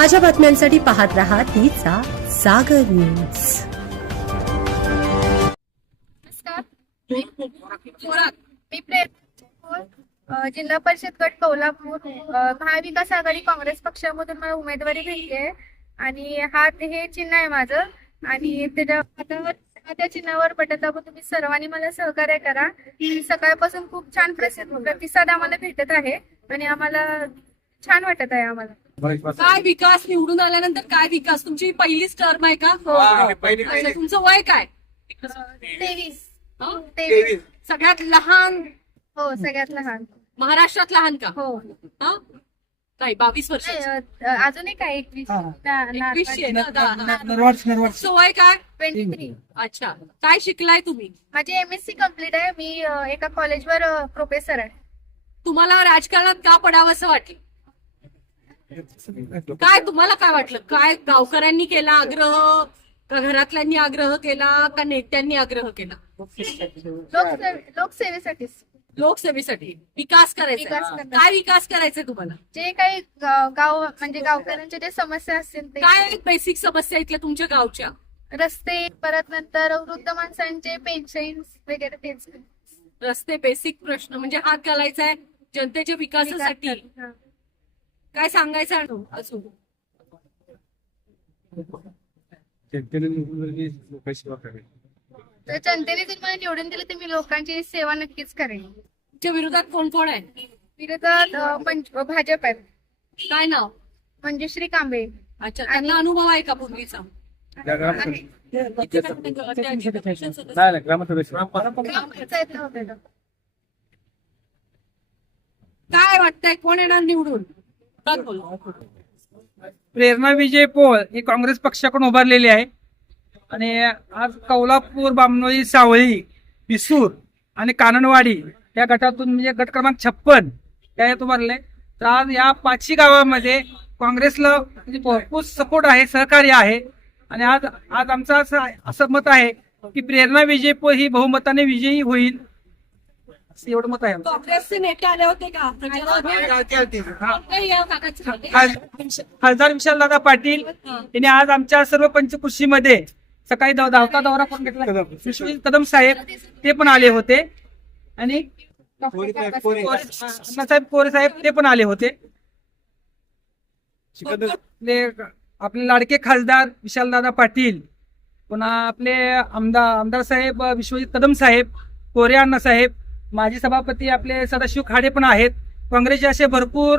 ताज्या बातम्यांसाठी पाहत रहा तिचा सागर न्यूज. नमस्कार. मी प्रेरणा जिल्हा परिषद गट कोल्हापूर. महाविकास आघाडी काँग्रेस पक्षामधून मला उमेदवारी भेटली आहे आणि हा हे चिन्ह आहे माझं. आणि त्याच्या त्या चिन्हावर बटन दाबून तुम्ही सर्वांनी मला सहकार्य करा. सकाळपासून खूप छान प्रसिद्ध प्रतिसाद आम्हाला भेटत आहे. आणि आम्हाला छान वाटत आहे आम्हाला. काय विकास निवडून आल्यानंतर काय विकास? तुमची पहिलीच टर्म आहे का? हो. अच्छा, तुमचं वय काय? तेवीस. हं? तेवीस. सगळ्यात लहान? हो सगळ्यात लहान. महाराष्ट्रात लहान का? हो. हं? काय बावीस वर्ष. नाही, अ, अजून एक आहे एकवीस. एकवीसशे आहे ना? दहा- दहा- नरवाड नरवाड तुमचं वय काय? Twenty three. अच्छा. काय शिकलाय तुम्ही? माझी एम एस सी कंप्लीट आहे. मी अ, एका कॉलेजवर प्रोफेसर आहे. तुम्हाला राजकारणात का पडावं असं वाटलं? काय तुम्हाला काय वाटलं? काय गावकऱ्यांनी केला आग्रह? का घरातल्यांनी आग्रह केला? का नेत्यांनी आग्रह केला? लोकसेवे लोकसेवेसाठीच लोकसेवेसाठी. विकास करायचा विकास. काय विकास करायचा तुम्हाला? जे काही गाव गाव- म्हणजे गावकऱ्यांच्या जे समस्या असतील ते. काय बेसिक समस्या इथल्या तुमच्या गावच्या? रस्ते परत नंतर वृद्ध माणसांचे पेन्शन वगैरे तेच. रस्ते बेसिक प्रश्न. म्हणजे हात घालायचा आहे जनतेच्या विकासासाठी. हा. काय सांगायचं अजून? तर जनतेने जर मला निवडून दिलं तर मी लोकांची सेवा नक्कीच करेन. तुमच्या विरोधात कोण कोण आहे? विरोधात अ, पंच- भाजप आहे. काय नाव? मंजुश्री कांबळे. अच्छा त्यांना अनुभव आहे का पूर्वीचा? ग्रामपंचायत. काय वाटतंय? कोण येणार निवडून. प्रेरणा विजय पोळ ही काँग्रेस पक्षाकडून उभारलेली आहे. आणि आज कौलापूर बामनोळी सावळी पिसूर आणि काननवाडी या गटातून म्हणजे गट क्रमांक छप्पन या उभारले. तर आज या पाचही गावामध्ये काँग्रेसला म्हणजे भरपूर सपोर्ट आहे सहकार्य आहे. आणि आज आज आमचं असं असं मत आहे की प्रेरणा विजय पोळ ही बहुमताने विजयी होईल. असं एवढं मत आहे आमचं. काँग्रेसचे नेते आले होते का? प्रचारात? हा. कोणत्याही या भागाचे होते? खास- खासदार विशालदादा पाटील यांनी आज आमच्या सर्व पंचकृषीमध्ये सकाळी धाव- धावता दौरा करून घेतला. विश्वजित कदम साहेब ते पण आले होते. आणि कोरे- अण्णासाहेब कोरे. साहेब ते पण आले होते. आपले आपले लाडके खासदार विशालदादा पाटील पुन्हा आपले आमदार आमदार साहेब विश्वजित कदम साहेब कोरे अण्णा साहेब माजी सभापती आपले सदाशिव खाडे पण आहेत. काँग्रेसचे असे भरपूर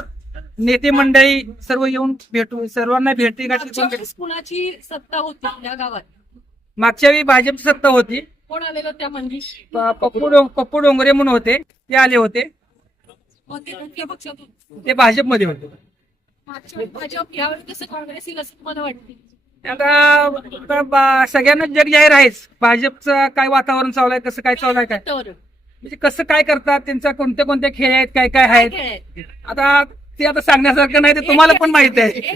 नेते मंडळी सर्व येऊन भेटू सर्वांना भेटी गाठी मागच्या वेळेस कुणाची सत्ता होती या गावात? मागच्या वेळी भाजपची सत्ता होती. कोण आलेलं त्या प- पप्पू डों- पप्पू डोंगरे म्हणून होते. ते आले होते. मग ते कोणत्या पक्षातून? ते भाजपमध्ये होते. मागच्या वेळी भाजप यावेळी कसं काँग्रेस येईल असं तुम्हाला वाटते? आता आता बा- सगळ्यांना जग जाहीर आहेच. भाजपचं काय वातावरण चालू आहे कसं काय चालू आहे काय? म्हणजे कसं काय करतात? त्यांचा कोणते कोणते खेळ आहेत? काय काय आहेत? आता ते आता सांगण्यासारखं नाही ते तुम्हाला पण माहीत आहे.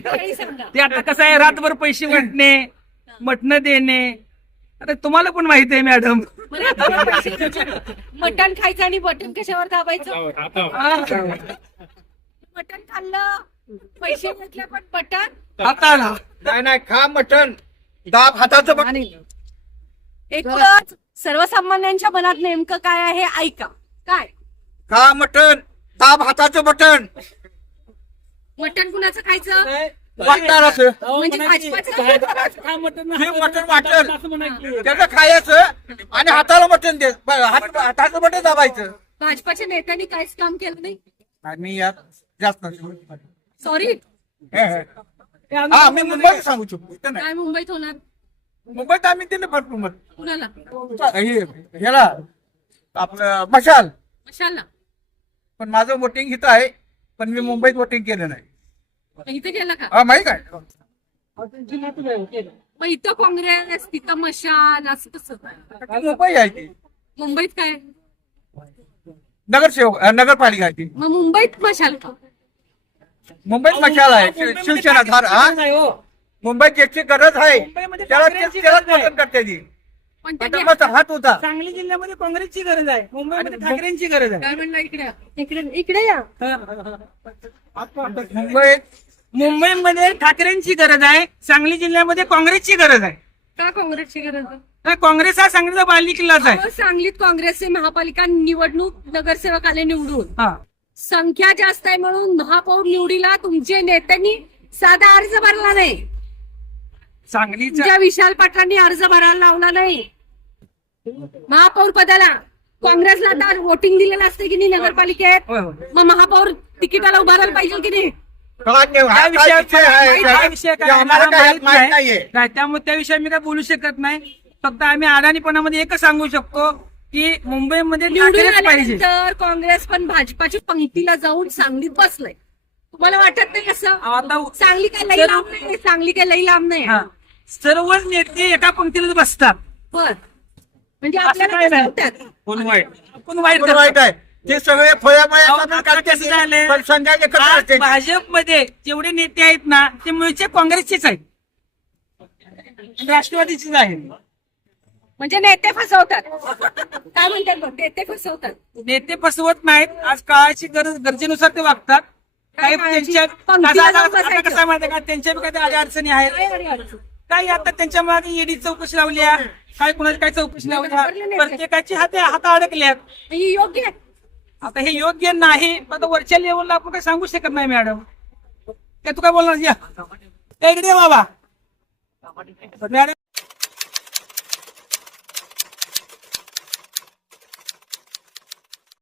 ते आता कसं आहे रातभर पैसे वाटणे मटणं देणे. आता तुम्हाला पण माहीत आहे मॅडम. मटण खायचं आणि बटन कशावर दाबायचं? मटण खाल्लं पैसे घेतले पण बटन हाताला नाही नाही खा मटण. दाब हाताचं एकूणच सर्वसामान्यांच्या मनात नेमकं काय आहे? ऐका. काय? खा मटण? दाब हाताचं बटन मटण कुणाचं खायचं? वाटणार असं. म्हणजे भाजपाचं हे मटण वाटण त्याचं खायचं आणि हाताला मटण दे. ब- हात- हाताचं बटन दाबायचं. भाजपाच्या नेत्यांनी काहीच काम केलं नाही? मी यात जास्त सॉरी. हा मी मुंबईत सांगू शकतो. इथं नाही. काय मुंबईत होणार? मुंबईत आम्ही दिले भरपूर मत. कुणाला? हे ह्याला. आपलं मशाल. मशाल ना पण माझं वोटिंग इथं आहे पण मी मुंबईत वोटिंग केलं नाही. इथे गेला का? हा माहीत आहे. मग इथं काँग्रेस तिथं मशाल असं कसं मुंबई आहे ती. मुंबईत काय? नगरसेवक अं, नगरपालिका आहे ती. मग मुंबईत मशाल का? मुंबईत मशाल आहे शिव- शिवसेना धार हा? हो. मुंबईत ज्याची गरज आहे. मुंबईमध्ये त्याला काँग्रेसची गरज आहे. मदत करते ती. पण हात होता सांगली जिल्ह्यामध्ये काँग्रेसची गरज आहे. मुंबईमध्ये ठाकरेंची गरज आहे. काय म्हणलं इकडे इकडे इकडे या. मुंबईत मुंबईमध्ये ठाकरेंची गरज आहे. सांगली जिल्ह्यामध्ये काँग्रेसची गरज आहे. का काँग्रेसची गरज आहे? काँग्रेस हा सांगलीचा बालिकिल्लाच आहे. अहो, सांगलीत काँग्रेसचे महापालिका निवडणूक नगरसेवक आले निवडून. हा. संख्या जास्त आहे म्हणून महापौर निवडीला तुमचे नेत्यांनी साधा अर्ज भरला नाही. सांगलीचा तुमच्या विशाल पाटलांनी अर्ज भरायला लावला नाही. महापौर पदाला काँग्रेसला आता वोटिंग दिलेलं असते की नाही नगरपालिकेत? होय होय. मग महापौर तिकिटाला उभारायला पाहिजे की नाही? काय हा विषय आहे? त्या विषय काय ते आम्हाला आम्हाला काय माहीत माहीत नाही. नाहीये. काय त्यामुळे त्या विषयी मी काय बोलू शकत नाही. फक्त आम्ही अडाणीपणामध्ये एकच सांगू शकतो की मुंबईमध्ये निवडून ठाकरेच पाहिजे. आल्यानंतर काँग्रेस पण भाजपाच्या पंक्तीला जाऊन सांगलीत बसलंय. तुम्हाला वाटत नाही कसं आता सांगली काय लई लांब नाही सांगली काय लई लांब नाही. हा. सर्वच नेते एका पंक्तीला बसतात. बर. म्हणजे असं आपल्याला काय नाही. सांगतात. कोण वाईट? कोण वाईट कोण वाईट आहे? ते सगळे फळ्यामुळे अहो, आता कसं झालंय? आज भाजपमध्ये जेवढे नेते आहेत ना ते मूळचे काँग्रेसचेच आहेत. राष्ट्रवादीचेच आहेत. म्हणजे नेते फसवतात. काय म्हणतात बघ नेते फसवतात. नेते फसवत नाहीत. आज काळाची गरज गरजेनुसार ते वागतात. काही? त्यांच्या आता- आता-. कसं आहे माहिती आहे का त्यांच्या बी काही अडी अडचणी आहेत? काही आता त्यांच्या मागे ईडी चौकशी लावली आहे काय कुणाची काय चौकशी लावली प्रत्येकाची हाते हात अडकल्यात. हे योग्य आहे. आता हे योग्य नाही. पण आता वरच्या लेवलला आपण काही सांगू शकत नाही मॅडम काय तू काय बोलणार? या. इकडे ये बाबा. मॅडम